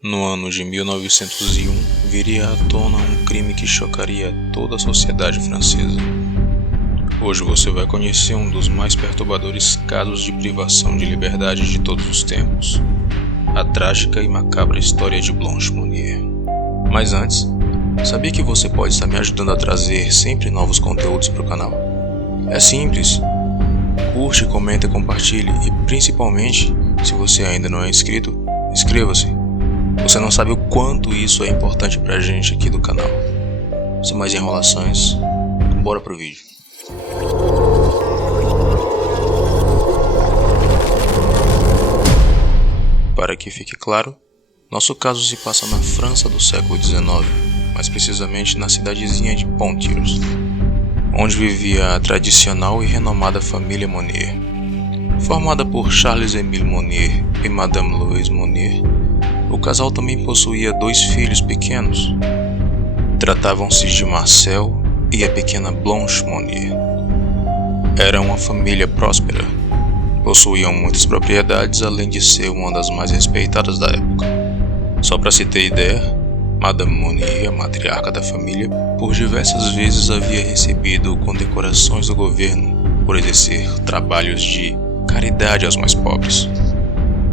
No ano de 1901, viria à tona um crime que chocaria toda a sociedade francesa. Hoje você vai conhecer um dos mais perturbadores casos de privação de liberdade de todos os tempos, a trágica e macabra história de Blanche Monnier. Mas antes, sabia que você pode estar me ajudando a trazer sempre novos conteúdos para o canal? É simples. Curte, comenta e compartilhe e principalmente, se você ainda não é inscrito, inscreva-se. Você não sabe o quanto isso é importante pra gente aqui do canal. Sem mais enrolações, bora pro vídeo. Para que fique claro, nosso caso se passa na França do século XIX, mais precisamente na cidadezinha de Ponthieu, onde vivia a tradicional e renomada família Monnier. Formada por Charles-Émile Monnier e Madame Louise Monnier, o casal também possuía 2 filhos pequenos. Tratavam-se de Marcel e a pequena Blanche Monnier. Era uma família próspera. Possuíam muitas propriedades, além de ser uma das mais respeitadas da época. Só para se ter ideia, Madame Monnier, a matriarca da família, por diversas vezes havia recebido condecorações do governo por exercer trabalhos de caridade aos mais pobres.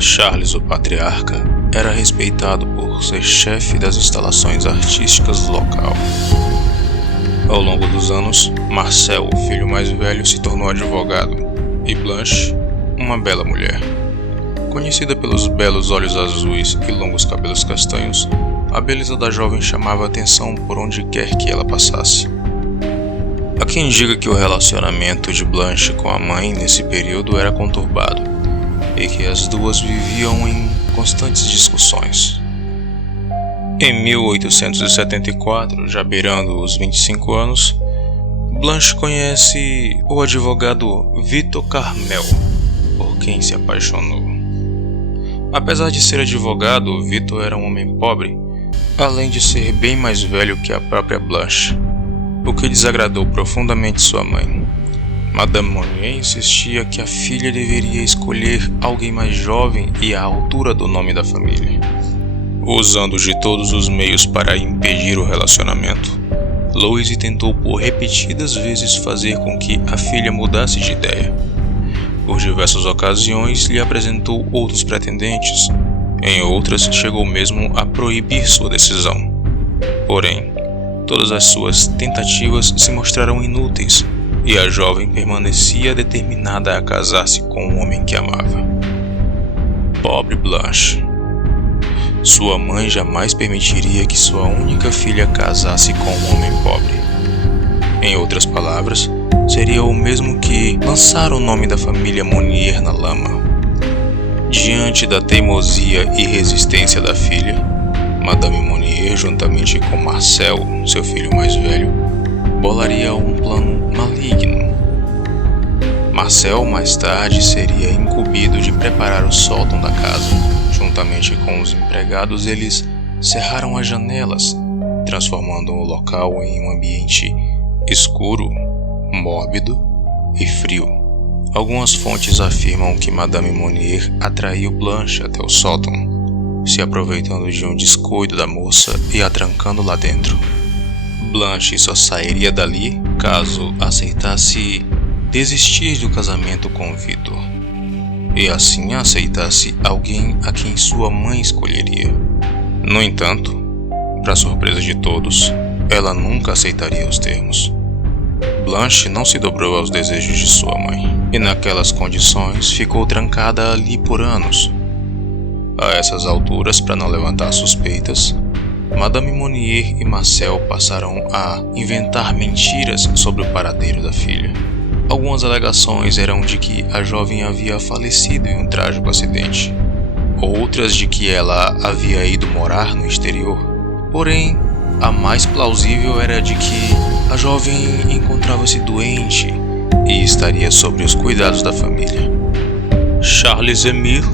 Charles, o patriarca, era respeitado por ser chefe das instalações artísticas do local. Ao longo dos anos, Marcel, o filho mais velho, se tornou advogado, e Blanche, uma bela mulher. Conhecida pelos belos olhos azuis e longos cabelos castanhos, a beleza da jovem chamava a atenção por onde quer que ela passasse. Há quem diga que o relacionamento de Blanche com a mãe nesse período era conturbado, e que as duas viviam em constantes discussões. Em 1874, já beirando os 25 anos, Blanche conhece o advogado Victor Carmel, por quem se apaixonou. Apesar de ser advogado, Victor era um homem pobre, além de ser bem mais velho que a própria Blanche, o que desagradou profundamente sua mãe. Madame Monnier insistia que a filha deveria escolher alguém mais jovem e à altura do nome da família. Usando de todos os meios para impedir o relacionamento, Louise tentou por repetidas vezes fazer com que a filha mudasse de ideia. Por diversas ocasiões lhe apresentou outros pretendentes, em outras chegou mesmo a proibir sua decisão. Porém, todas as suas tentativas se mostraram inúteis, e a jovem permanecia determinada a casar-se com o homem que amava. Pobre Blanche. Sua mãe jamais permitiria que sua única filha casasse com um homem pobre. Em outras palavras, seria o mesmo que lançar o nome da família Monnier na lama. Diante da teimosia e resistência da filha, Madame Monnier, juntamente com Marcel, seu filho mais velho, bolaria um plano maligno. Marcel mais tarde seria incumbido de preparar o sótão da casa. Juntamente com os empregados, eles cerraram as janelas, transformando o local em um ambiente escuro, mórbido e frio. Algumas fontes afirmam que Madame Monnier atraiu Blanche até o sótão, se aproveitando de um descuido da moça e a trancando lá dentro. Blanche só sairia dali caso aceitasse desistir do casamento com Victor, e assim aceitasse alguém a quem sua mãe escolheria. No entanto, para surpresa de todos, ela nunca aceitaria os termos. Blanche não se dobrou aos desejos de sua mãe, e naquelas condições ficou trancada ali por anos. A essas alturas, para não levantar suspeitas, Madame Monnier e Marcel passaram a inventar mentiras sobre o paradeiro da filha. Algumas alegações eram de que a jovem havia falecido em um trágico acidente, outras de que ela havia ido morar no exterior. Porém, a mais plausível era de que a jovem encontrava-se doente e estaria sob os cuidados da família. Charles-Émile,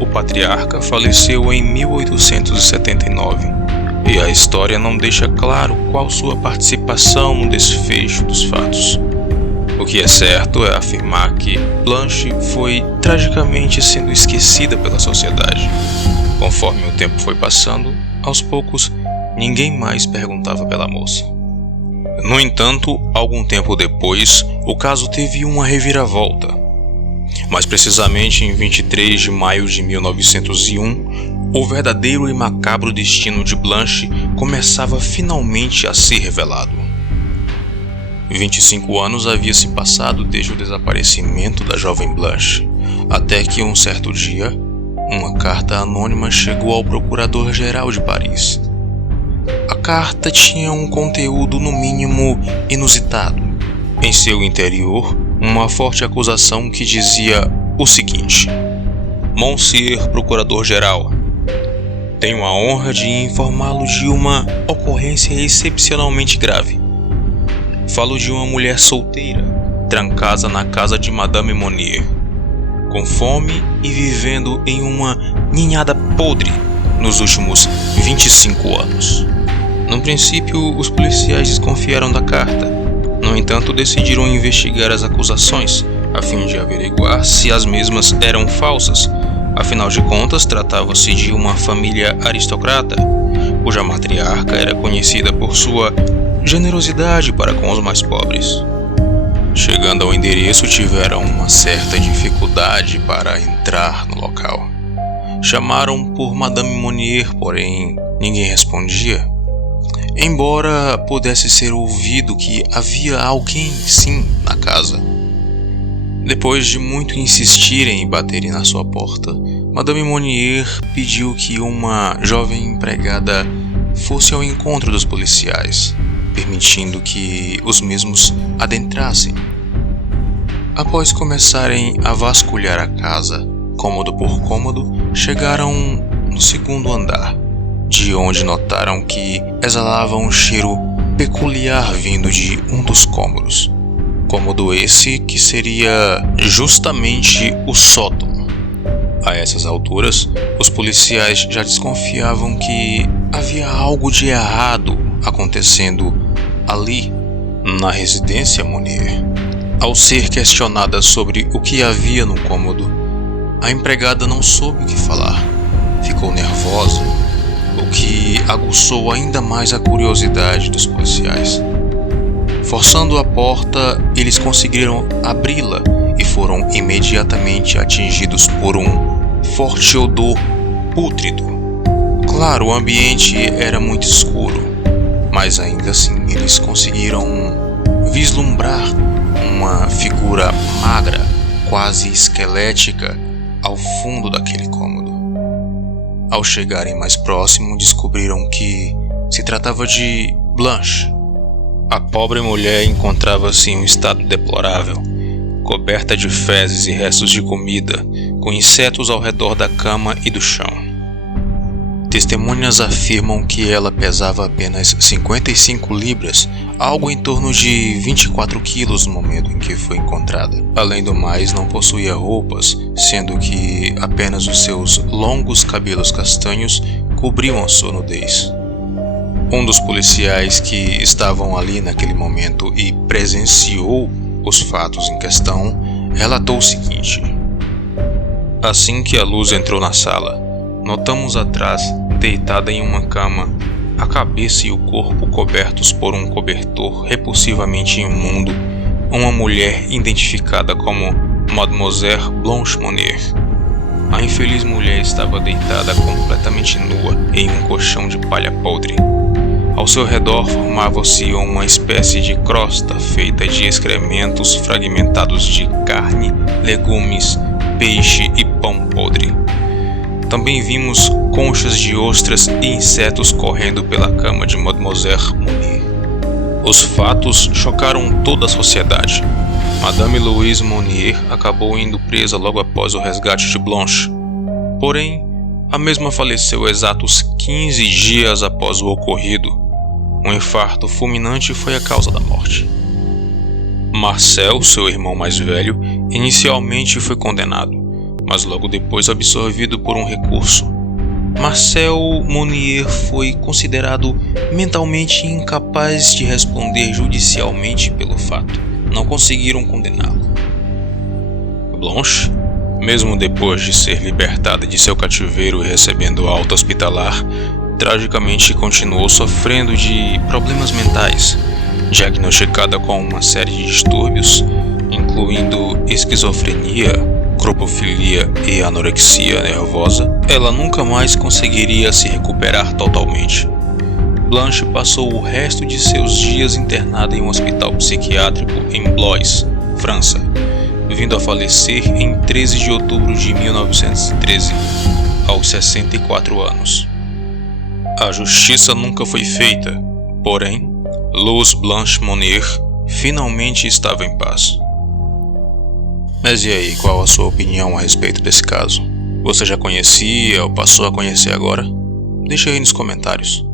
o patriarca, faleceu em 1879. E a história não deixa claro qual sua participação no desfecho dos fatos. O que é certo é afirmar que Blanche foi tragicamente sendo esquecida pela sociedade. Conforme o tempo foi passando, aos poucos, ninguém mais perguntava pela moça. No entanto, algum tempo depois, o caso teve uma reviravolta. Mais precisamente em 23 de maio de 1901, o verdadeiro e macabro destino de Blanche começava finalmente a ser revelado. 25 anos havia se passado desde o desaparecimento da jovem Blanche, até que um certo dia, uma carta anônima chegou ao procurador-geral de Paris. A carta tinha um conteúdo no mínimo inusitado. Em seu interior, uma forte acusação que dizia o seguinte: Monsieur Procurador-Geral, tenho a honra de informá-lo de uma ocorrência excepcionalmente grave. Falo de uma mulher solteira, trancada na casa de Madame Monnier, com fome e vivendo em uma ninhada podre nos últimos 25 anos. No princípio, os policiais desconfiaram da carta. No entanto, decidiram investigar as acusações, a fim de averiguar se as mesmas eram falsas. Afinal de contas, tratava-se de uma família aristocrata, cuja matriarca era conhecida por sua generosidade para com os mais pobres. Chegando ao endereço, tiveram uma certa dificuldade para entrar no local. Chamaram por Madame Monnier, porém ninguém respondia. Embora pudesse ser ouvido que havia alguém, sim, na casa. Depois de muito insistirem e baterem na sua porta, Madame Monnier pediu que uma jovem empregada fosse ao encontro dos policiais, permitindo que os mesmos adentrassem. Após começarem a vasculhar a casa, cômodo por cômodo, chegaram no segundo andar, de onde notaram que exalava um cheiro peculiar vindo de um dos cômodos. Cômodo esse que seria justamente o sótão. A essas alturas, os policiais já desconfiavam que havia algo de errado acontecendo ali, na residência Monnier. Ao ser questionada sobre o que havia no cômodo, a empregada não soube o que falar. Ficou nervosa, o que aguçou ainda mais a curiosidade dos policiais. Forçando a porta, eles conseguiram abri-la e foram imediatamente atingidos por um forte odor pútrido. Claro, o ambiente era muito escuro, mas ainda assim eles conseguiram vislumbrar uma figura magra, quase esquelética, ao fundo daquele cômodo. Ao chegarem mais próximo, descobriram que se tratava de Blanche. A pobre mulher encontrava-se em um estado deplorável, coberta de fezes e restos de comida, com insetos ao redor da cama e do chão. Testemunhas afirmam que ela pesava apenas 55 libras, algo em torno de 24 quilos no momento em que foi encontrada. Além do mais, não possuía roupas, sendo que apenas os seus longos cabelos castanhos cobriam a sua nudez. Um dos policiais que estavam ali naquele momento e presenciou os fatos em questão relatou o seguinte: assim que a luz entrou na sala, notamos atrás, deitada em uma cama, a cabeça e o corpo cobertos por um cobertor repulsivamente imundo, uma mulher identificada como Mademoiselle Blanche Monnier. A infeliz mulher estava deitada completamente nua em um colchão de palha podre. Ao seu redor formava-se uma espécie de crosta feita de excrementos fragmentados de carne, legumes, peixe e pão podre. Também vimos conchas de ostras e insetos correndo pela cama de Mademoiselle Monnier. Os fatos chocaram toda a sociedade. Madame Louise Monnier acabou indo presa logo após o resgate de Blanche. Porém, a mesma faleceu exatos 15 dias após o ocorrido. Um infarto fulminante foi a causa da morte. Marcel, seu irmão mais velho, inicialmente foi condenado, mas logo depois absorvido por um recurso. Marcel Monnier foi considerado mentalmente incapaz de responder judicialmente pelo fato. Não conseguiram condená-lo. Blanche, Mesmo depois de ser libertada de seu cativeiro e recebendo alta hospitalar, tragicamente continuou sofrendo de problemas mentais, diagnosticada com uma série de distúrbios, incluindo esquizofrenia, cropofilia e anorexia nervosa. Ela nunca mais conseguiria se recuperar totalmente. Blanche passou o resto de seus dias internada em um hospital psiquiátrico em Blois, França, vindo a falecer em 13 de outubro de 1913, aos 64 anos. A justiça nunca foi feita, porém, Louise Blanche Monnier finalmente estava em paz. Mas e aí, qual a sua opinião a respeito desse caso? Você já conhecia ou passou a conhecer agora? Deixe aí nos comentários.